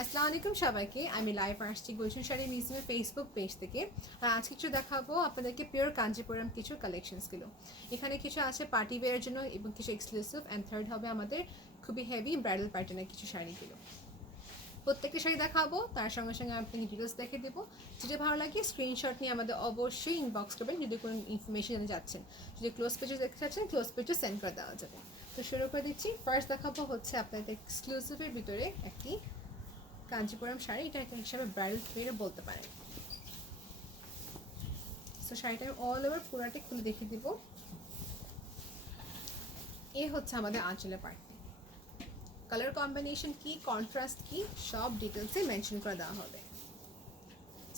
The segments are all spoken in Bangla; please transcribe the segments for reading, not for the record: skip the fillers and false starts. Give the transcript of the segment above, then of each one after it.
আসসালামু আলাইকুম সবাইকে। আমি লাইভ আসছি গুলশন শাড়ি মিউজিয়ামের ফেসবুক পেজ থেকে। আর আজকে কিছু দেখাবো আপনাদেরকে পিওর কাঞ্জিপুরম কিছু কালেকশনসগুলো। এখানে কিছু আছে পার্টি ওয়্যার জন্য এবং কিছু এক্সক্লুসিভ, অ্যান্ড থার্ড হবে আমাদের খুবই হেভি ব্রাইডাল প্যাটার্নের কিছু শাড়িগুলো। প্রত্যেকটা শাড়ি দেখাবো, তার সঙ্গে সঙ্গে আপনাকে ডিটেলস দেখে দেবো। যেটা ভালো লাগে স্ক্রিনশট নিয়ে আমাদের অবশ্যই ইনবক্স করবেন যদি কোনো ইনফরমেশন জানতে চাচ্ছেন। যদি ক্লোজ পেজে দেখতে চাচ্ছেন ক্লোজ পেজে সেন্ড করে দেওয়া যাবে। তো শুরু করে দিচ্ছি। ফার্স্ট দেখাবো হচ্ছে আপনাদের এক্সক্লুসিভের ভিতরে একটি কাঞ্জিপুরম শাড়ি। এটা একটা হিসাবে ব্রাইডাল ওয়্যার বলতে পারেন। সো শাড়িটা অল ওভার পুরাটি খুলে দেখিয়ে দিব। এ হচ্ছে আমাদের আঁচলের পার্টটি। কালার কম্বিনেশন কি, কন্ট্রাস্ট কি, সব ডিটেলসে মেনশন করে দেওয়া হবে।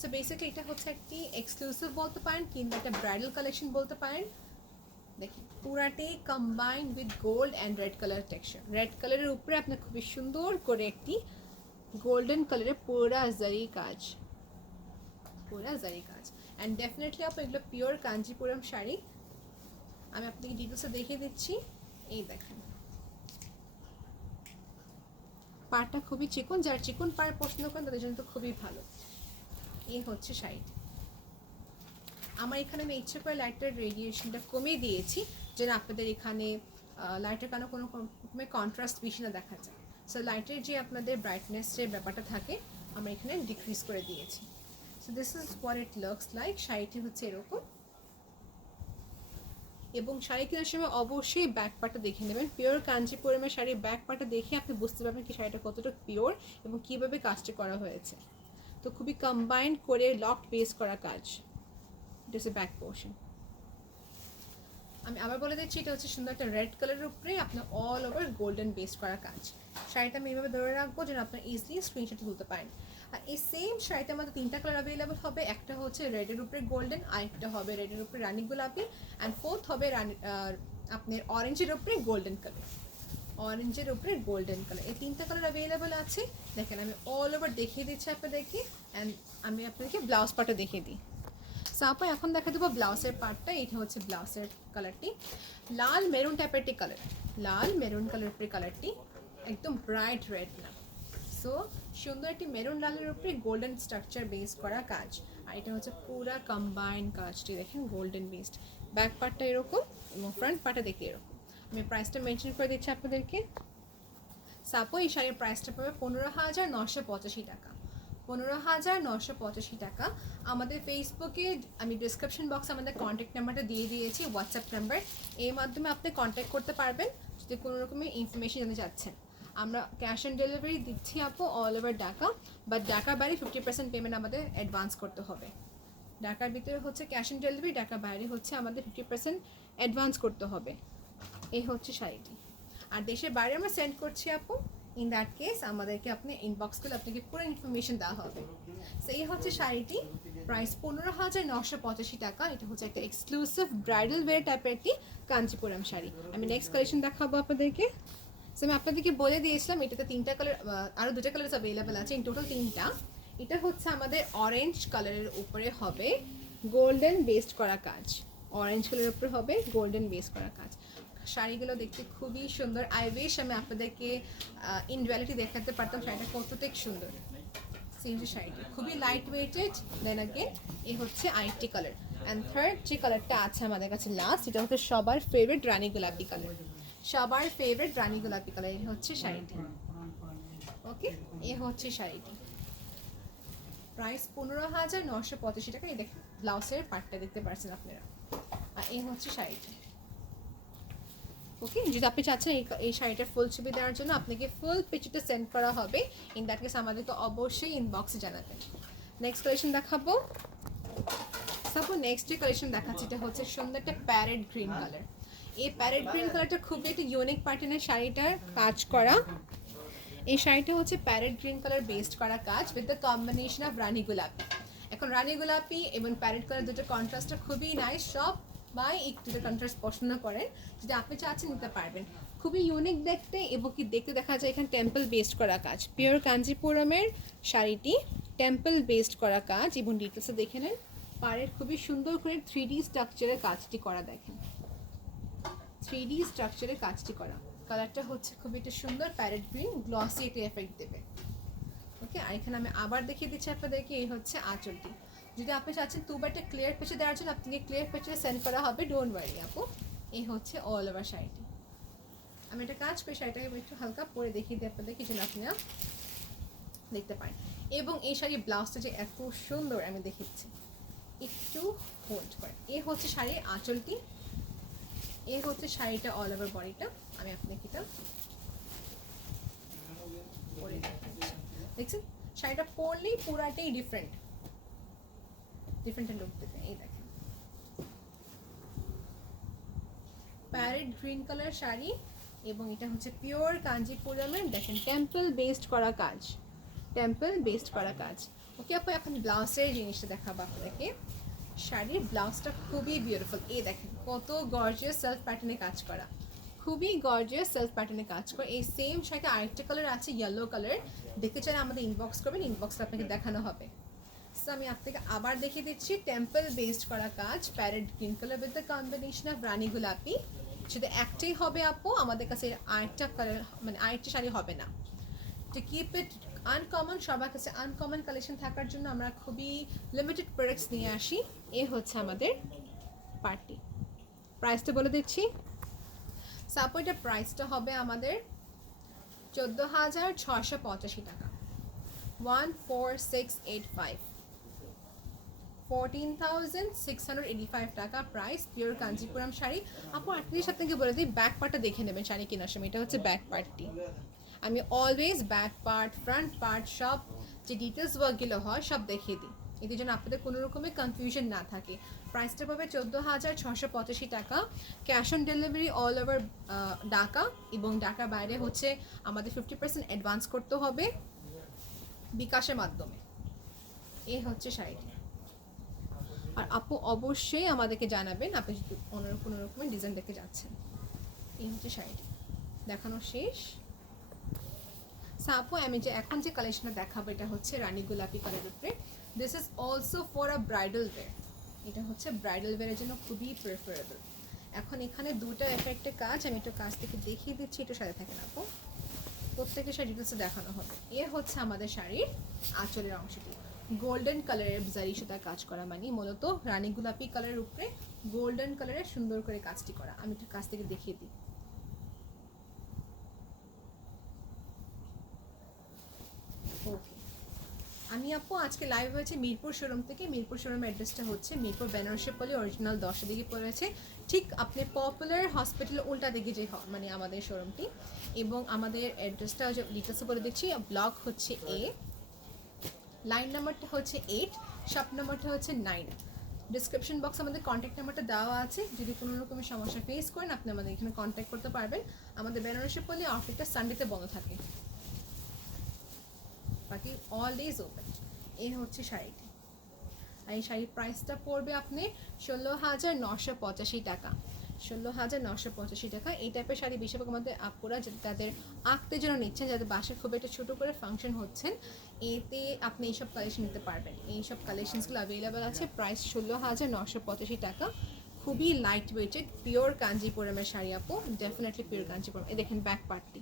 সো বেসিক্যালি এটা হচ্ছে একটি এক্সক্লুসিভ বলতে পারেন কিংবা একটা ব্রাইডাল কালেকশন বলতে পারেন। দেখি পুরাটি combined with gold and red colour texture. Red কালারের উপরে আপনার খুবই সুন্দর করে একটি গোল্ডেন কালারের পুরা জারি কাজ, পুরা জারি কাজ। অ্যান্ড ডেফিনেটলি আপনি এগুলো পিওর কাঞ্জিপুরম শাড়ি। আমি আপনাকে ডিটেলসে দেখিয়ে দিচ্ছি। এই দেখেন পাড়টা খুবই চিকন, যারা চিকন পাড় পছন্দ করেন তাদের জন্য তো খুবই ভালো। এই হচ্ছে শাড়িটি। আমার এখানে আমি ইচ্ছে করে লাইটের রেডিয়েশনটা কমিয়ে দিয়েছি যেন আপনাদের এখানে লাইটের কারণে কোনো রকমের কন্ট্রাস্ট বেশি না দেখা যায়। সো লাইটের যে আপনাদের ব্রাইটনেস যে ব্যাপারটা থাকে আমরা এখানে ডিক্রিজ করে দিয়েছি। So this is what it looks like. শাড়িটি হচ্ছে এরকম, এবং শাড়ি কেনার সময় অবশ্যই ব্যাক পার্টটা দেখে নেবেন। পিওর কাঞ্জিপুরমের শাড়ির ব্যাক পার্টটা দেখে আপনি বুঝতে পারবেন কি শাড়িটা কতটা পিওর এবং কীভাবে কাজটা করা হয়েছে। তো খুবই কম্বাইন্ড করে লক বেস করা কাজ। এটা হচ্ছে ব্যাক পোর্শন। আমি আবার বলে দিচ্ছি, এটা হচ্ছে সুন্দর একটা রেড কালারের উপরে আপনার অল ওভার গোল্ডেন বেস করা কাজ। শাড়িটা আমি এইভাবে ধরে রাখবো যেন আপনার ইজিলি স্ক্রিনশট তুলতে পারেন। আর এই সেম শাড়িতে আমাদের তিনটা কালার অ্যাভেলেবল হবে। একটা হচ্ছে রেডের উপরে গোল্ডেন, আরেকটা হবে রেডের উপরে রানী গোলাপি, অ্যান্ড ফোর্থ হবে আপনার অরেঞ্জের উপরে গোল্ডেন কালার। অরেঞ্জের উপরে গোল্ডেন কালার, এই তিনটা কালার অ্যাভেলেবল আছে। দেখেন আমি অল ওভার দেখিয়ে দিচ্ছি আপনাদেরকে, অ্যান্ড আমি আপনাদেরকে ব্লাউজ পার্টটা দেখিয়ে দিই। সাপা এখন দেখা দেবো ব্লাউজের পার্টটা। এটা হচ্ছে ব্লাউজের কালারটি, লাল মেরুন টাইপের একটি কালার। লাল মেরুন কালার উপরে কালারটি একদম ব্রাইট রেড না। সো সুন্দর একটি মেরুন লালের উপরে গোল্ডেন স্ট্রাকচার বেস করা কাজ। আর এটা হচ্ছে পুরা কম্বাইন্ড কাজটি, দেখেন গোল্ডেন বেসড। ব্যাক পার্টটা এরকম এবং ফ্রন্ট পার্টটা দেখে এরকম। আমি প্রাইসটা মেনশন করে দিচ্ছি আপনাদেরকে। সাপো এই শাড়ির প্রাইসটা পাবে 15,985 টাকা। 15,985 টাকা। আমাদের ফেসবুকে আমি ডিসক্রিপশন বক্সে আমাদের কন্ট্যাক্ট নাম্বারটা দিয়ে দিয়েছি, হোয়াটসঅ্যাপ নাম্বার। এর মাধ্যমে আপনি কন্ট্যাক্ট করতে পারবেন যদি কোনো রকমের ইনফরমেশন জানতে চাচ্ছেন। আমরা ক্যাশ অন ডেলিভারি দিচ্ছি আপু অল ওভার ঢাকা, বাট ঢাকার বাইরে 50% পেমেন্ট আমাদের অ্যাডভান্স করতে হবে। ঢাকার ভিতরে হচ্ছে ক্যাশ অন ডেলিভারি, ঢাকার বাইরে হচ্ছে আমাদের 50% অ্যাডভান্স করতে হবে। এই হচ্ছে শাড়িটি। আর দেশের বাইরে আমরা সেন্ড করছি আপু, ইন দ্যাট কেস আমাদেরকে আপনি ইনবক্স করলে আপনাকে পুরো ইনফরমেশন দেওয়া হবে। সো এই হচ্ছে শাড়িটি, প্রাইস 15,985 টাকা। এটা হচ্ছে একটা এক্সক্লুসিভ ব্রাইডাল ওয়্যার টাইপের একটি কাঞ্জিপুরম শাড়ি। আমি নেক্সট কালেকশন দেখাবো আপনাদেরকে। সো আমি আপনাদেরকে বলে দিয়েছিলাম এটাতে তিনটা কালার, আরও দুটো কালার অ্যাভেলেবেল আছে, ইন টোটাল তিনটা। এটা হচ্ছে আমাদের অরেঞ্জ কালারের উপরে হবে গোল্ডেন বেসড করা কাজ। অরেঞ্জ কালারের উপরে হবে গোল্ডেন বেস করা কাজ। শাড়িগুলো দেখতে খুবই সুন্দর। আই উইশ আমি আপনাদেরকে ইন রিয়ালিটি দেখাতে পারতাম শাড়িটা কতটা সুন্দর। সেম যে শাড়িটা খুবই লাইট ওয়েটেড। দেন আগেন এ হচ্ছে আরেকটি কালার, অ্যান্ড থার্ড যে কালারটা আছে আমাদের কাছে লাস্ট, এটা হচ্ছে সবার ফেভারিট রানী গোলাপি কালার। সবার ফেভারিট রানী গোলাপি কালার। এই হচ্ছে শাড়িটি। ওকে, এ হচ্ছে শাড়িটি, প্রাইস 15,985 টাকা। এই দেখেন ব্লাউজের পার্টটা দেখতে পাচ্ছেন আপনারা। আর এই হচ্ছে শাড়িটি। ওকে, যদি আপনি চাচ্ছেন এই শাড়িটার ফুল ছবি দেওয়ার জন্য আপনাকে ফুল পিকচারটা সেন্ড করা হবে। ইন দ্যাট কেস আমাদেরকে অবশ্যই ইনবক্সে জানাবেন। নেক্সট কালেকশন দেখাবো। তারপর নেক্সট যে কালেকশন দেখাচ্ছি এটা হচ্ছে সুন্দর একটা প্যারেট গ্রিন কালার। এই প্যারেট গ্রিন কালারটা খুবই একটা ইউনিক প্যাটার্নের শাড়িটার কাজ করা। এই শাড়িটা হচ্ছে প্যারেট গ্রিন কালার বেসড করা কাজ উইথ দ্য কম্বিনেশন অফ রানী গোলাপি। এখন রানী গোলাপি এবং প্যারেট কালার দুটো কন্ট্রাস্টটা খুবই নাইস। সব বাই একটু কন্ট্রাস্ট পছন্দ করেন, যদি আপনি চাচ্ছেন নিতে পারবেন। খুবই ইউনিক দেখতে, এবং কি দেখতে দেখা যায় এখানে টেম্পল বেসড করা কাজ। পিওর কাঞ্জিপুরমের শাড়িটি টেম্পল বেসড করা কাজ, এবং ডিটেলসে দেখে নেন। পাড়ের খুবই সুন্দর করে 3D স্ট্রাকচারের কাজটি করা, দেখেন 3D স্ট্রাকচারের কাজটি করা। কালারটা হচ্ছে খুবই একটা সুন্দর প্যারেট গ্রিন, গ্লসি একটা এফেক্ট দেবে। ওকে, আর এখানে আমি আবার দেখিয়ে দিচ্ছি আপনাদেরকে, এই হচ্ছে আঁচলটি। যদি আপনি চাচ্ছেন দুবারটা ক্লিয়ার পেজে দেওয়ার জন্য আপনাকে ক্লিয়ার পেজে সেন্ড করা হবে, ডোন্ট ওয়ারি আপু। এই হচ্ছে অল ওভার শাড়িটি। আমি একটা কাজ করে শাড়িটাকে একটু হালকা পরে দেখিয়ে দিই আপনাদেরকে, যেন আপনারা দেখতে পারেন। এবং এই শাড়ির ব্লাউজটা যে এত সুন্দর আমি দেখিয়েছি, একটু হোল্ড করে। এ হচ্ছে শাড়ির আঁচলটি, এ হচ্ছে শাড়িটা অল ওভার বডিটা। আমি আপনাকে এটা পরে দেখছেন, শাড়িটা পরলেই পুরাটাই ডিফারেন্ট লুক দেবে। এই দেখেন প্যারেট গ্রিন কালার শাড়ি, এবং এটা হচ্ছে পিওর কাঞ্জিপুরমের, দেখেন টেম্পল বেসড করা কাজ, টেম্পল বেসড করা কাজ। ওকে আপু, এখন ব্লাউজের জিনিসটা দেখাবো আপনাদেরকে। শাড়ির ব্লাউজটা খুবই বিউটিফুল, এই দেখেন কত গর্জিয়াস সেলফ প্যাটার্নে কাজ করা, খুবই গর্জিয়াস সেলফ প্যাটার্নে কাজ করে। এই সেম শাড়িতে আরেকটা কালার আছে ইয়েলো কালার, দেখতে চাইলে আমাদের ইনবক্স করবেন, ইনবক্সে আপনাকে দেখানো হবে। সো আমি আপনাকে আবার দেখিয়ে দিচ্ছি, টেম্পল বেসড করা কাজ, parrot green colour with the combination of রানী গোলাপি। সেটা একটাই হবে আপু, আমাদের কাছে আরেকটা কালার মানে আরেকটা শাড়ি হবে না। টু কিপ ইট আনকমন, সবার কাছে আনকমন কালেকশন থাকার জন্য আমরা খুবই লিমিটেড প্রোডাক্টস নিয়ে আসি। এ হচ্ছে আমাদের পার্টি। প্রাইসটা বলে দিচ্ছি। সাপো এটা প্রাইসটা হবে আমাদের 14,685 টাকা, 14685, 14,685 টাকা প্রাইস, পিওর কাঞ্জিপুরম শাড়ি। আপু আটত্রিশ আপনাকে বলে দিই, ব্যাক পার্টটা দেখে নেবেন শাড়ি কেনার সময়। এটা হচ্ছে ব্যাক পার্টটি। আমি always back part, front part, সব যে ডিটেলস ওয়ার্কগুলো হয় সব দেখিয়ে দিই, এতে যেন আপনাদের কোনো রকমের কনফিউশন না থাকে। প্রাইসটা পাবে 14,685 টাকা, cash on delivery all over Dhaka, এবং ঢাকার বাইরে হচ্ছে আমাদের 50% অ্যাডভান্স করতে হবে বিকাশের মাধ্যমে। এই হচ্ছে শাড়িটি। আর আপু অবশ্যই আমাদেরকে জানাবেন আপনি যদি অন্য কোনো রকমের ডিজাইন দেখতে যাচ্ছেন। এই হচ্ছে শাড়িটি, দেখানো শেষ। আপু আমি যে এখন যে কালেকশনটা দেখাবো এটা হচ্ছে রানী গোলাপি কালারের উপরে। This is also for a bridal wear, এটা হচ্ছে ব্রাইডাল ওয়্যারের জন্য খুবই প্রেফারেবল। এখন এখানে দুটো এফেক্টের কাজ, আমি একটু কাজ থেকে দেখিয়ে দিচ্ছি, একটু সাথে থাকেন আপু, প্রত্যেকের শাড়ি ডিটেলসে দেখানো হবে। এ হচ্ছে আমাদের শাড়ির আঁচলের অংশটি, গোল্ডেন কালারের জারি সুতা কাজ করা, মানে মূলত রানী গোলাপি কালারের উপরে গোল্ডেন কালারের সুন্দর করে কাজটি করা। আমি একটু কাছ থেকে দেখিয়ে দিই। ওকে, আমি আপু আজকে লাইভ হয়েছে মিরপুর শোরুম থেকে। মিরপুর শোরুমের অ্যাড্রেসটা হচ্ছে মিরপুর বেনারসি পল্লী অরিজিনাল 10 দিকে পড়েছে, ঠিক আপনি পপুলার হসপিটাল উল্টা দিকে যে মানে আমাদের শোরুমটি। এবং আমাদের অ্যাড্রেসটা ডিটেলসে বলে দিচ্ছি। ব্লক হচ্ছে এ, লাইন নাম্বারটা হচ্ছে 8, শপ নাম্বারটা হচ্ছে 9। ডিসক্রিপশন বক্স আমাদের কন্ট্যাক্ট নাম্বারটা দেওয়া আছে, যদি কোনো রকমের সমস্যা ফেস করেন আপনি আমাদের এখানে কন্ট্যাক্ট করতে পারবেন। আমাদের বেনারসি পল্লী আউটলেটটা সানডেতে বন্ধ থাকে, বাকি অল ডেজ ওপেন। এই হচ্ছে শাড়িটি, আর এই শাড়ির প্রাইসটা পড়বে আপনি 16,985 টাকা, 16,985 টাকা। এই টাইপের শাড়ি বেশিরভাগ আমাদের আপুরা যাদের আঁকতে জন্য নিচ্ছেন, যাদের বাসায় খুব একটা ছোটো করে ফাংশন হচ্ছেন, এতে আপনি এইসব কালেকশন নিতে পারবেন। এইসব কালেকশনসগুলো অ্যাভেলেবেল আছে, প্রাইস 16,985 টাকা। খুবই লাইট ওয়েটেড পিওর কাঞ্জিপুরমের শাড়ি আপু, ডেফিনেটলি পিওর কাঞ্জিপুরম। এই দেখেন ব্যাক পার্টটি,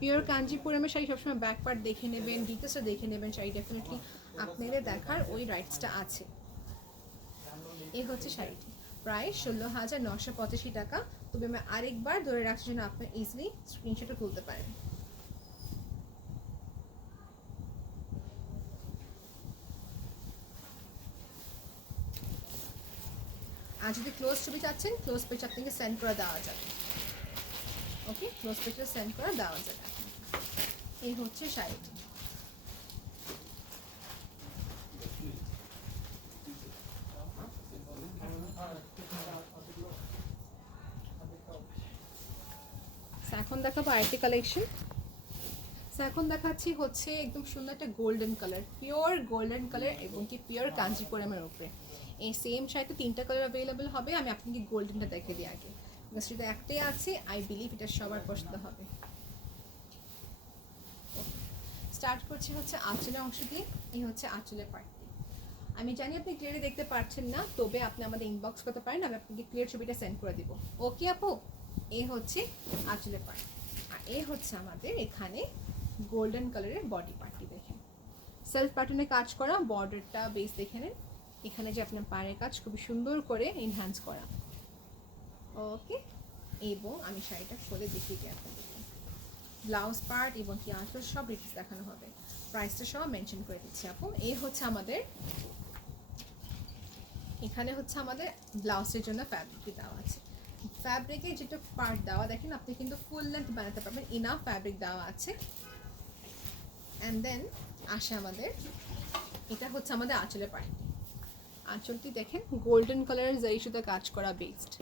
পিওর কাঞ্জিপুরমের শাড়ি সবসময় ব্যাক পার্ট দেখে নেবেন, ডিটেলসটা দেখে নেবেন, শাড়ি ডেফিনেটলি আপনাদের দেখার ওই রাইটসটা আছে। এই হচ্ছে শাড়িটি, প্রায় 16,985 টাকা। তবে আমি আরেকবার ধরে রাখার জন্য আপনি ইজিলি স্ক্রিনশটও তুলতে পারেন। আর যদি ক্লোজ ছবি চাচ্ছেন, ক্লোজ পেজ আপনাকে সেন্ড করে দেওয়া যাবে। ওকে, ক্লোজ পেজটা সেন্ড করে দেওয়া যাবে। এই হচ্ছে শাড়িটি। এখন দেখাবো আরেকটি কালেকশন। এখন দেখাচ্ছি হচ্ছে একদম সুন্দর একটা golden colour, pure golden colour, এবং কি পিওর কাঞ্জিপুরমের উপরে। এই সেম শাড়িতে 3টা কালার অ্যাভেলেবেল হবে। আমি আপনাকে গোল্ডেনটা দেখে দিই আগে, বিকজ এটা একটাই আছে, আই বিলিভ এটা সবার পছন্দ হবে। স্টার্ট করছি হচ্ছে আঁচলের অংশ দিয়ে। এই হচ্ছে আঁচলের পার্টটি। আমি জানি আপনি ক্লিয়ারলি দেখতে পাচ্ছেন না, তবে আপনি আমাদের ইনবক্স করতে পারেন, আমি আপনাকে ক্লিয়ার ছবিটা সেন্ড করে দিব। ওকে আপু, এই হচ্ছে আঁচলের পার্ট, আর এই হচ্ছে আমাদের এখানে গোল্ডেন কালারের বডি পার্টটি। দেখেন সেলফ প্যাটার্নে কাজ করা, বর্ডারটা বেস দেখে নেন, এখানে যে আপনার পাড়ের কাজ খুবই সুন্দর করে এনহ্যান্স করা। ওকে, এবং আমি শাড়িটা খুলে দেখিয়ে দিই আপনাদেরকে। ব্লাউজ পার্ট এবং কি আঁচল সব ডিটেলস দেখানো হবে, প্রাইসটা সব মেনশন করে দিচ্ছি আপু। এই হচ্ছে আমাদের, এখানে হচ্ছে আমাদের ব্লাউজের জন্য ফ্যাব্রিকটি দেওয়া আছে। ফ্যাব্রিকে যেটা পার্ট দেওয়া দেখেন, আপনি কিন্তু ফুল লেন্থ বানাতে পারবেন, ইনাফ ফ্যাব্রিক দেওয়া আছে। অ্যান্ড দেন আসে আমাদের, এটা হচ্ছে আমাদের আঁচলের পার্ট। আঁচলটি দেখেন গোল্ডেন কালারের জারি সুতা কাজ করা বেসড।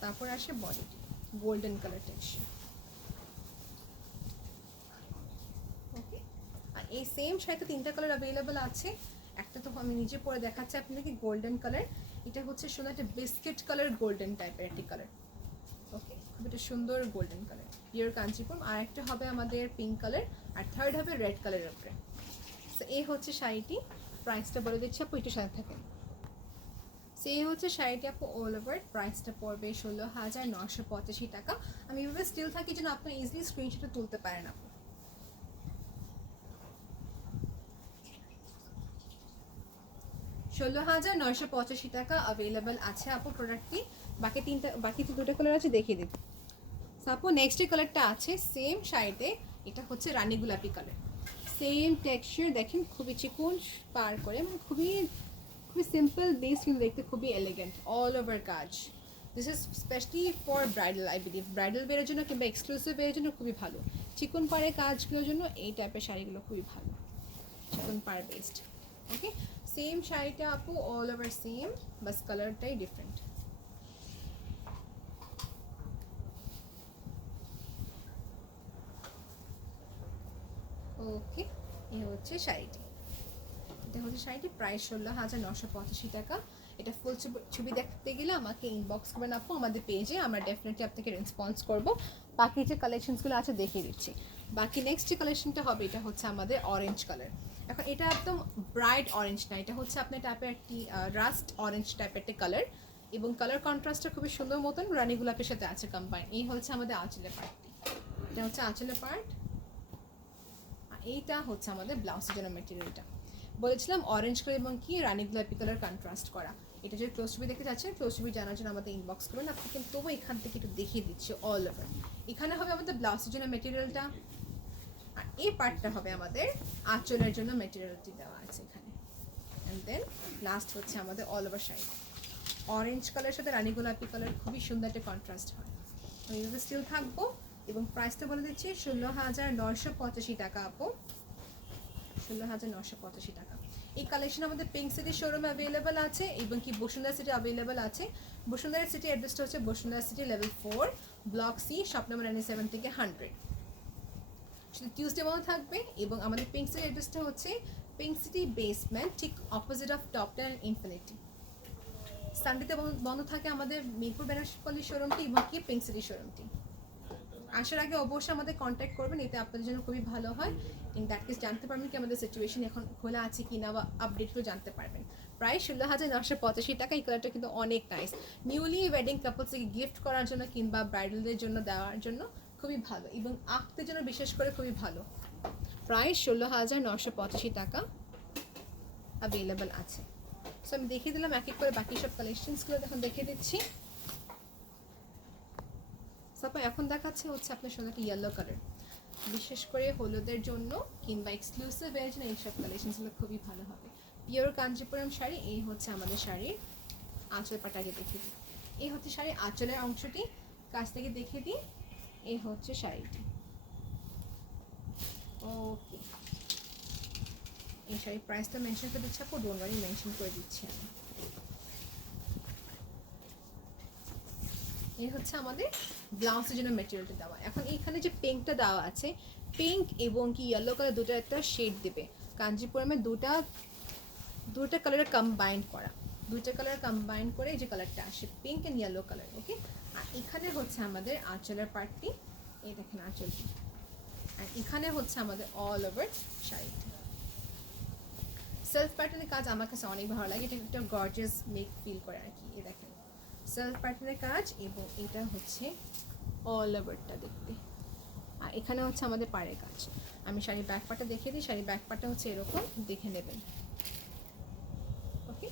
তারপর আসে বডিটি, গোল্ডেন কালার টেক্সচার। ওকে, আর এই সেম শাড়িতে 3টা কালার অ্যাভেলেবেল আছে। একটা তো আমি নিজে পরে দেখাচ্ছি আপনাকে, গোল্ডেন কালার, এটা হচ্ছে সুন্দর একটা বিস্কিট কালার গোল্ডেন টাইপের একটি কালার। ওকে, খুব একটা সুন্দর গোল্ডেন কালার, পিওর কাঞ্চিপুরম। আর একটা হবে আমাদের পিঙ্ক কালার, আর থার্ড হবে রেড কালারের উপরে। সো এই হচ্ছে শাড়িটি, প্রাইসটা বলে দিচ্ছি আপু, একটু সাথে থাকেন। সো এই হচ্ছে শাড়িটি আপু, অল ওভার প্রাইসটা পড়বে 16,985 টাকা। আমি এভাবে স্টিল থাকি যেন আপনি ইজিলি স্ক্রিনশটে তুলতে পারেন আপু। 16,985 টাকা অ্যাভেলেবেল আছে আপু প্রোডাক্টটি। বাকি তো 2টা কালার আছে, দেখিয়ে দিই। আপু নেক্সট কালারটা আছে সেম শাড়িতে, এটা হচ্ছে রানী গোলাপি কালার, সেম টেক্সচার দেখেন, খুবই চিকন পার করে, মানে খুবই খুবই সিম্পল বেস, কিন্তু দেখতে খুবই এলিগেন্ট, অল ওভার কাজ। This is specially for bridal, I believe bridal বেরোর জন্য কিংবা এক্সক্লুসিভ বেরোর জন্য খুবই ভালো। চিকন পাড়ের কাজগুলোর জন্য এই টাইপের শাড়িগুলো খুবই ভালো, চিকন পাড় বেসড। ওকে, সেম শাড়িটা আপু অল ওভার সেম, বাস কালারটাই ডিফারেন্ট। ওকে, এই হচ্ছে শাড়িটি, এটা হচ্ছে শাড়িটি, প্রাইস 16,985 টাকা। এটা ফুল ছবি দেখতে গেলে আমাকে ইনবক্স করবেন আপু আমাদের পেজে, আমরা ডেফিনেটলি আপনাকে রেসপন্স করব। বাকি যে কালেকশনসগুলো আছে দেখিয়ে দিচ্ছি। বাকি নেক্সট যে কালেকশনটা হবে, এটা হচ্ছে আমাদের অরেঞ্জ কালার। এখন এটা একদম ব্রাইট অরেঞ্জ না, এটা হচ্ছে আপনার টাইপের একটি রাস্ট অরেঞ্জ টাইপের একটা কালার, এবং কালার কন্ট্রাস্টটা খুবই সুন্দর মতন রানী গোলাপের সাথে আছে কম্বাইন। এই হচ্ছে আমাদের আঁচলের পার্টটি, এটা হচ্ছে আঁচলের পার্ট। এইটা হচ্ছে আমাদের ব্লাউজের জন্য মেটেরিয়ালটা, বলেছিলাম অরেঞ্জ কালার এবং কি রানী গোলাপি কালার কন্ট্রাস্ট করা। এটা যদি ক্লোজ ছবি দেখতে যাচ্ছেন, ক্লোজ ছবি জানার জন্য আমাদের ইনবক্স করবেন, আপনি কিন্তু তবু এখান থেকে একটু দেখিয়ে দিচ্ছি অল ওভার। এখানে হবে আমাদের ব্লাউজের জন্য মেটেরিয়ালটা, আর এই পার্টটা হবে আমাদের আঁচলের জন্য মেটেরিয়ালটি দেওয়া আছে এখানে। অ্যান্ড দেন লাস্ট হচ্ছে আমাদের অল ওভার শাড়ি, অরেঞ্জ কালারের সাথে রানী গোলাপি কালার খুবই সুন্দর একটা কন্ট্রাস্ট হয়। আমি এইভাবে স্টিল থাকবো, এবং প্রাইসটা বলে দিচ্ছি 16,985 টাকা আপু, 16,985 টাকা। এই কালেকশন আমাদের পিঙ্ক সিটি শোরুমে অ্যাভেলেবেল আছে, এবং কি বসুন্ধরা সিটি অ্যাভেলেবেল আছে। বসুন্ধরা সিটি অ্যাড্রেসটা হচ্ছে Bashundhara city level 4, block C, shop number 97 থেকে 100। শুধু টিউসডে বন্ধ থাকবে। এবং আমাদের পিঙ্ক সিটি অ্যাড্রেসটা হচ্ছে পিঙ্ক সিটি বেসমেন্ট, ঠিক অপোজিট অফ টপ 10 ইনফিনিটি। সানডেতে বন্ধ থাকে আমাদের মিরপুর বেনারসপল্লী শোরুমটি এবং কি পিঙ্ক সিটি শোরুমটি। আসার আগে অবশ্যই আমাদের কন্ট্যাক্ট করবেন, এতে আপনাদের জন্য খুবই ভালো হয়। ইন দ্যাট কেস জানতে পারবেন কি আমাদের সিচুয়েশন এখন খোলা আছে কি না, বা আপডেটগুলো জানতে পারবেন। প্রায় 16,985 টাকা। এই কালারটা কিন্তু অনেক নাইস, নিউলি ওয়েডিং কাপলসকে গিফট করার জন্য কিংবা ব্রাইডালদের জন্য দেওয়ার জন্য খুবই ভালো, এবং আঁকতের জন্য বিশেষ করে খুবই ভালো। প্রায় 16,985 টাকা অ্যাভেলেবেল আছে। সো আমি দেখিয়ে দিলাম এক এক করে বাকি সব কালেকশনসগুলো এখন দেখিয়ে দিচ্ছি। তারপর এখন দেখাচ্ছে হচ্ছে আপনার সঙ্গে একটা ইয়েলো কালার, বিশেষ করে হলুদের জন্য কিংবা এক্সক্লুসিভ এর জন্য এইসব কালেকশনসগুলো খুবই ভালো হবে। পিওর কাঞ্জিপুরম শাড়ি। এই হচ্ছে আমাদের শাড়ির আঁচল পাটাকে দেখিয়ে দিই, এই হচ্ছে শাড়ির আঁচলের অংশটি, কাছ থেকে দেখিয়ে দিই। এই হচ্ছে শাড়িটি। ওকে, এই শাড়ির প্রাইসটা মেনশন করে দিচ্ছি আপু, ডোন্ট ওয়ারি মেনশন করে দিচ্ছি আমি। এই হচ্ছে আমাদের ব্লাউজের জন্য মেটেরিয়ালটা দেওয়া। এখন এইখানে যে পিঙ্কটা দেওয়া আছে, পিঙ্ক এবং কি ইয়েলো কালার দুটো একটা শেড দেবে। কাঞ্জিপুরমে দুটা কালার কম্বাইন করা, দুইটা কালার কম্বাইন করে এই যে কালারটা আসে, পিঙ্ক অ্যান্ড ইয়েলো কালার। ওকে, আর এখানে হচ্ছে আমাদের আঁচলের পার্টটি, এই দেখেন আঁচলটি, আর এখানে হচ্ছে আমাদের অল ওভার শাড়িটি। সেলফ প্যাটার্নের কাজ আমার কাছে অনেক ভালো লাগে, এটা একটা গর্জিয়াস মেক ফিল করে আর কি। এই দেখেন সেলফ প্যাটার্নের কাজ, এবং এটা হচ্ছে অল ওভারটা দেখতে, আর এখানে হচ্ছে আমাদের পাড়ের কাজ। আমি শাড়ির ব্যাক পার্টটা দেখিয়ে দিই। শাড়ির ব্যাক পার্টটা হচ্ছে এরকম, দেখে নেবেন। ওকে,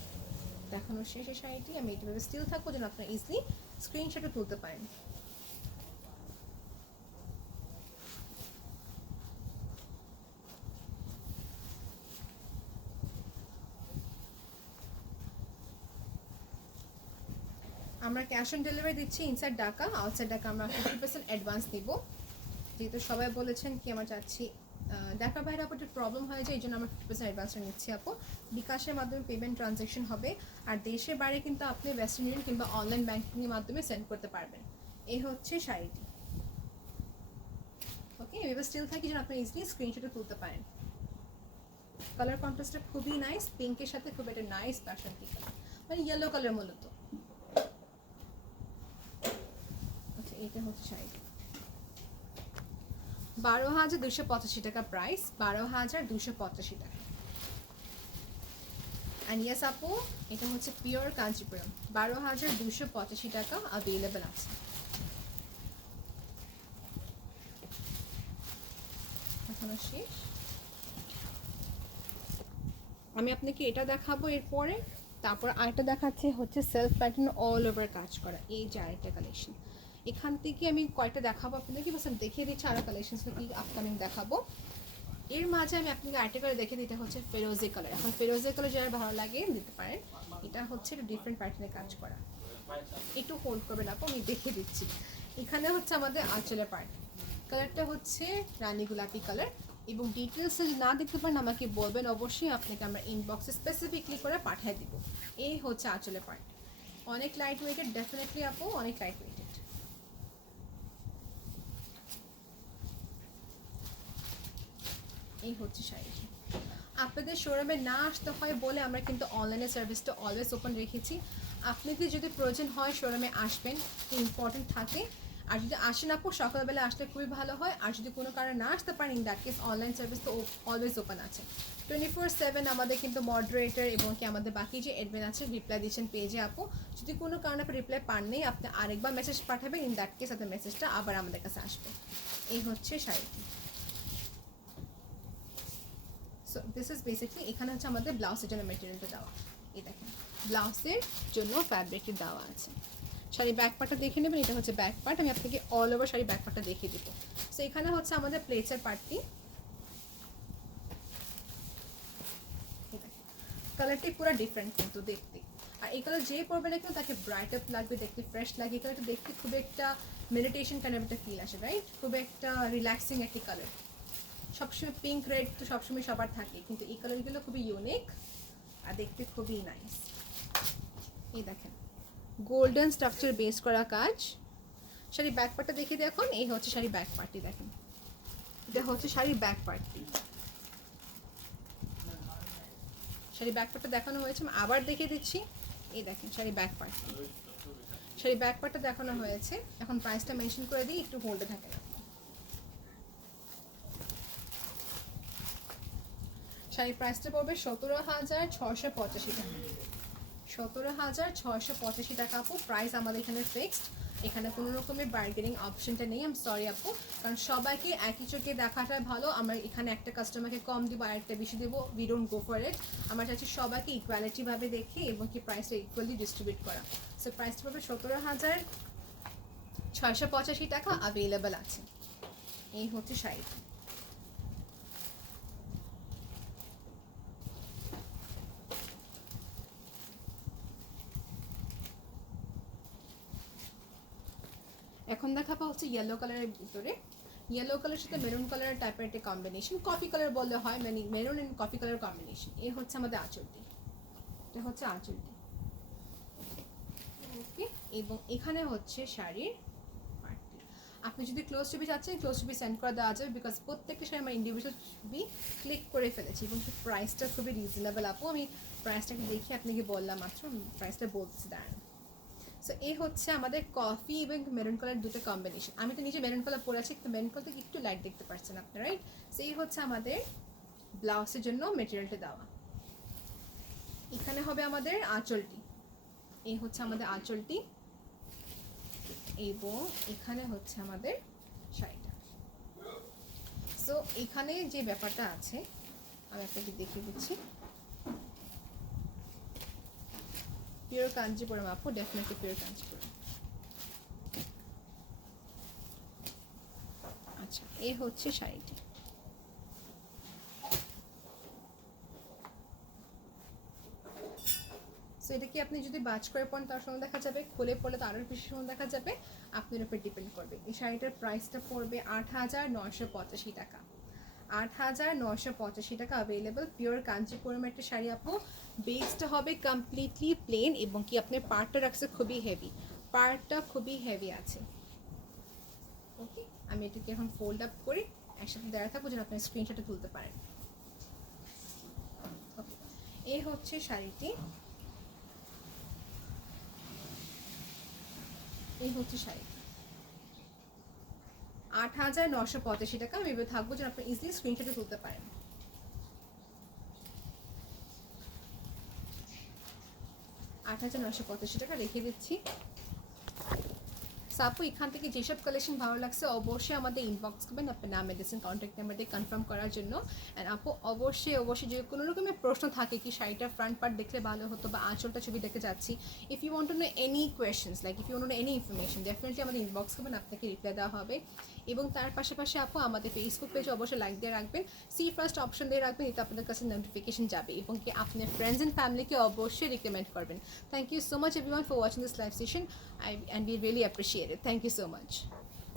দেখানোর শেষে শাড়িটি আমি এইভাবে স্টিল থাকবো যেন আপনারা ইজিলি স্ক্রিনশটও তুলতে পারেন। আমরা ক্যাশ অন ডেলিভারি দিচ্ছি ইনসাইড ঢাকা, আউটসাইড ঢাকা আমরা 50% অ্যাডভান্স দিব। যেহেতু সবাই বলেছেন কি আমরা চাচ্ছি ঢাকা বাইরে আপু একটু প্রবলেম হয়ে যায়, এই জন্য আমরা 50% অ্যাডভান্সটা নিচ্ছি আপু। বিকাশের মাধ্যমে পেমেন্ট ট্রানজ্যাকশন হবে, আর দেশের বাইরে কিন্তু আপনি ওয়েস্টার্ন ইউনিয়ন কিংবা অনলাইন ব্যাংকিংয়ের মাধ্যমে সেন্ড করতে পারবেন। এই হচ্ছে শাড়িটি। ওকে, এভাবে স্টিল থাকি যেন আপনি ইজিলি স্ক্রিনশটে তুলতে পারেন। কালার কন্ট্রাস্টটা খুবই নাইস, পিঙ্কের সাথে খুব একটা নাইস প্যাশনটি কালার, মানে ইয়েলো কালার মূলত। আচ্ছা, এটা হচ্ছে শাড়িটি। 12,285 টাকা প্রাইস, 12,285 টাকা। অ্যান্ড ইয়েস আপু, এটা হচ্ছে পিওর কাঞ্চিপুরম, 12,285 টাকা অ্যাভেলেবেল আছে। এখনো শেষ। আমি আপনাকে এটা দেখাবো এরপরে, তারপর আরেকটা দেখাচ্ছে হচ্ছে সেলফ প্যাটার্ন অল ওভার কাজ করা, এই যে আরেকটা কালেকশন। এখান থেকে আমি কয়টা দেখাবো আপনাদেরকে, বাস আমি দেখিয়ে দিচ্ছি আরও কালেকশনসটা কি আপকামিং দেখাবো। এর মাঝে আমি আপনাকে আরেকটা করে দেখে দিতে হচ্ছে ফেরোজি কালার। এখন ফেরোজি কালার যারা ভালো লাগে দিতে পারেন, এটা হচ্ছে একটু ডিফারেন্ট প্যাটার্নে কাজ করা। একটু হোল্ড করবেন আপু, আমি দেখিয়ে দিচ্ছি। এখানে হচ্ছে আমাদের আঁচলের পার্ট, কালারটা হচ্ছে রানী গোলাপি কালার, এবং ডিটেলস না দেখতে পারেন আমাকে বলবেন, অবশ্যই আপনাকে আমরা ইনবক্সে স্পেসিফিকলি করে পাঠিয়ে দিব। এই হচ্ছে আঁচলের পার্ট, অনেক লাইট ওয়েটেড, ডেফিনেটলি আপু অনেক লাইট ওয়েটেড। এই হচ্ছে শাড়িটি। আপনাদের শোরুমে না আসতে হয় বলে আমরা কিন্তু অনলাইনে সার্ভিসটা অলওয়েজ ওপেন রেখেছি। আপনাদের যদি প্রয়োজন হয় শোরুমে আসবেন, ইম্পর্টেন্ট থাকে। আর যদি আসেন আপু সকালবেলা আসলে খুবই ভালো হয়, আর যদি কোনো কারণে না আসতে পারেন in that case online service তো অলওয়েজ ওপেন আছে 24/7। আমাদের কিন্তু মডারেটর এবং কি আমাদের বাকি যে অ্যাডমিন আছে রিপ্লাই দিচ্ছেন পেজে আপু। যদি কোনো কারণে আপনি রিপ্লাই পান নেই, আপনি আরেকবার মেসেজ পাঠাবেন, ইন দ্যাট কেস আপনার মেসেজটা আবার আমাদের কাছে আসবে। এই হচ্ছে শাড়িটি। সো দিস ইজ বেসিকলি, এখানে হচ্ছে আমাদের ব্লাউজের জন্য মেটেরিয়ালটা দেওয়া। এই দেখেন ব্লাউজের জন্য ফ্যাব্রিকটি দেওয়া আছে। শাড়ি ব্যাক পার্টটা দেখে নেবেন, এটা হচ্ছে ব্যাক পার্ট। আমি আপনাকে অল ওভার শাড়ি ব্যাক পার্টটা দেখিয়ে দিব। সো এখানে হচ্ছে আমাদের প্লেটসের পার্টটি, কালারটি পুরো ডিফারেন্ট কিন্তু দেখতে। আর এই কালার যে পরবে না কিন্তু তাকে ব্রাইট আপ লাগবে, দেখতে ফ্রেশ লাগে। এই কালারটা দেখতে খুব একটা মেডিটেশন কাইন্ড অফ একটা ফিল আসে, রাইট? খুব একটা রিল্যাক্সিং একটি কালার। সবসময় পিঙ্ক রেড তো সবসময় সবার থাকে, কিন্তু এই কালারগুলো খুবই ইউনিক আর দেখতে খুবই নাইস। এই দেখেন গোল্ডেন স্ট্রাকচার বেস করা কাজ। শাড়ি ব্যাক পার্টটা দেখিয়ে দেখুন, এই হচ্ছে শাড়ি ব্যাক পার্টটি। দেখেন এটা হচ্ছে শাড়ির ব্যাক পার্টটি। শাড়ি ব্যাক পার্টটা দেখানো হয়েছে, আমি আবার দেখিয়ে দিচ্ছি। এই দেখেন শাড়ি ব্যাক পার্টটি, শাড়ি ব্যাক পার্টটা দেখানো হয়েছে। এখন প্রাইসটা মেনশন করে দিই, একটু হোল্ডে থাকে। শাড়ির প্রাইসটা পড়বে 17,685 টাকা। 17,685 টাকা আপু প্রাইস আমাদের এখানে ফিক্সড। এখানে কোনো রকমের বার্গেনিং অপশনটা নেই। আমি সরি আপু, কারণ সবাইকে একই চোখে দেখাটাই ভালো। আমরা এখানে একটা কাস্টমারকে কম দিব আর একটা বেশি দেবো, we don't go for it. আমরা চাচ্ছি সবাইকে ইকুয়ালিটিভাবে দেখে এবং কি প্রাইসটা ইকুয়ালি ডিস্ট্রিবিউট করা। সো প্রাইসটা পড়বে 17,685 টাকা, অ্যাভেলেবেল আছে। এই হচ্ছে শাড়িটা। এখন দেখাবো হচ্ছে ইয়েলো কালারের ভিতরে, ইয়েলো কালারের সাথে মেরুন কালারের টাইপের একটা কম্বিনেশন, কফি কালার বললে হয়, মানে maroon and coffee colour combination. এই হচ্ছে আমাদের আঁচলটি, এটা হচ্ছে আঁচলটি। ওকে, এবং এখানে হচ্ছে শাড়ির পার্টটি। আপনি যদি ক্লোজ ছবি চাচ্ছেন ক্লোজ ছবি সেন্ড করে দেওয়া যাবে, বিকজ প্রত্যেকটা শাড়ি আমরা ইন্ডিভিজুয়াল ছবি ক্লিক করে ফেলেছি এবং প্রাইসটা খুবই রিজনেবল আপু। আমি প্রাইসটাকে দেখে আপনাকে বললাম মাত্র, প্রাইসটা বলছি দাঁড়ান। সো এই হচ্ছে আমাদের কফি এবং মেরুন কালার দুটো কম্বিনেশন। আমি তো নিজে মেরুন কালার পরে আছি, কিন্তু মেরুন কালার থেকে একটু লাইট দেখতে পাচ্ছেন আপনি, রাইট? সো এই হচ্ছে আমাদের ব্লাউজের জন্য মেটেরিয়ালটা দেওয়া। এখানে হবে আমাদের আঁচলটি, এই হচ্ছে আমাদের আঁচলটি, এবং এখানে হচ্ছে আমাদের শাড়িটা। সো সো এখানে যে ব্যাপারটা আছে আমি আপনাকে দেখিয়ে দিচ্ছি। পিওর কাঞ্জিপুরম আপু, ডেফিনেটলি পিওর কাঞ্জিপুরম। আচ্ছা, এই হচ্ছে শাড়িটি। সো এটা কি আপনি যদি বাজ করে পরেন তার সময় দেখা যাবে, খুলে পড়লে তো আরও বেশি সময় দেখা যাবে, আপনার উপর ডিপেন্ড করবে। এই শাড়িটার প্রাইসটা পড়বে 8,985 টাকা। 8,985 টাকা অ্যাভেলেবল। পিওর কাঞ্চিপুরম একটা শাড়ি আপু। বেসটা হবে কমপ্লিটলি প্লেন এবং কি আপনার পার্টটা রাখছে খুবই হেভি, পার্টটা খুবই হেভি আছে। ওকে, আমি এটাকে এখন ফোল্ড আপ করি, একসাথে দেওয়া থাকবো যেন আপনার স্ক্রিনশটে তুলতে পারেন। ওকে, এই হচ্ছে শাড়িটি, এই হচ্ছে শাড়ি। 8,985 টাকা আমি এভাবে থাকবো যেন আপনি ইজিলি স্ক্রিনশটে তুলতে পারেন। 8,985 টাকা রেখে দিচ্ছি। আপু এখান থেকে যেসব কালেকশন ভালো লাগছে অবশ্যই আমাদের ইনবক্স করবেন আপনার নাম, মেডিসিন, কন্ট্যাক্ট নাম্বারটি কনফার্ম করার জন্য। অ্যান্ড আপু অবশ্যই যদি কোনো রকমের প্রশ্ন থাকে কি শাড়িটার ফ্রন্ট পার্ট দেখলে ভালো হতো বা আঁচলটা ছবি দেখতে যাচ্ছি, if you want to know any questions, like if you want to know any information, definitely আমাদের ইনবক্স করবেন, আপনাকে রিপ্লাই দেওয়া হবে। এবং তার পাশাপাশি আপু আমাদের ফেসবুক পেজে অবশ্যই লাইক দিয়ে রাখবেন, সি ফার্স্ট অপশন দিয়ে রাখবেন, এতে আপনাদের কাছে নোটিফিকেশন যাবে এবং কি আপনার ফ্রেন্ডস অ্যান্ড ফ্যামিলিকে অবশ্যই রিকমেন্ড করবেন। Thank you so much everyone for watching this live session, and we really appreciate it. Thank you so much.